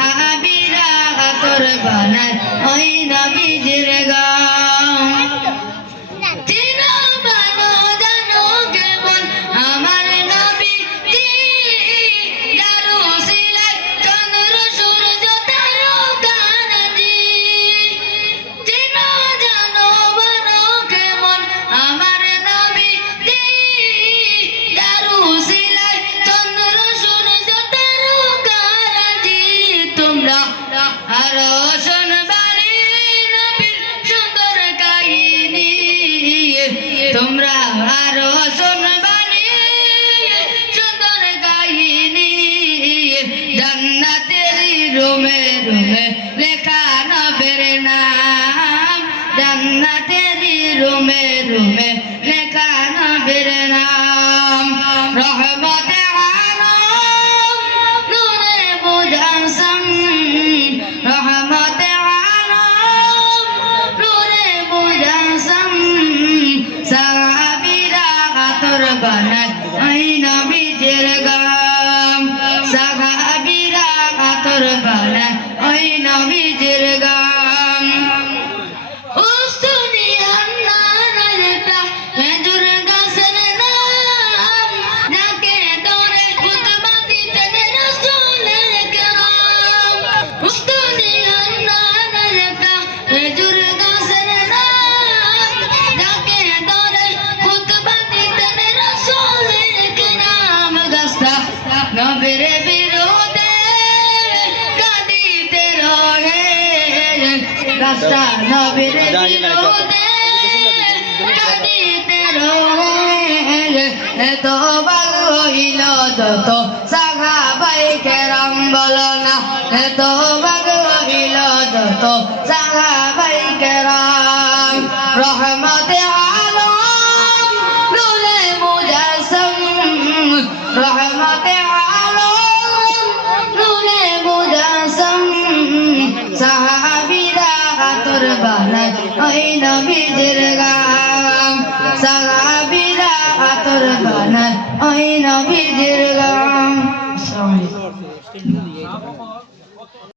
সাহাবীরা আতর বানায় ওই নবীজির আরও শুনবারে নবীর সুন্দর কাহিনী। তোমরা আরও শুনবারে সুন্দর কাহিনী। জান্নাতের রুমে রুমে লেখা নবের নাম। জান্নাতের রুমে রুমে নবীর বিরোধে কাঁদিতে রহে। রাস্তা নবীর বিরোধে কাঁদিতে রহে। এত বাগ হইল যত কেরাম বলো না এত বাগ হইল যত সাহাবাই কেরাম। রহমতে আলম নূরে মুজাসম। রহমতে আলম নূরে মুজাসম। সাহাবীরা আতর বানায়, ওই নবীজির গাম সাহাবীরা আতর বানায় গাম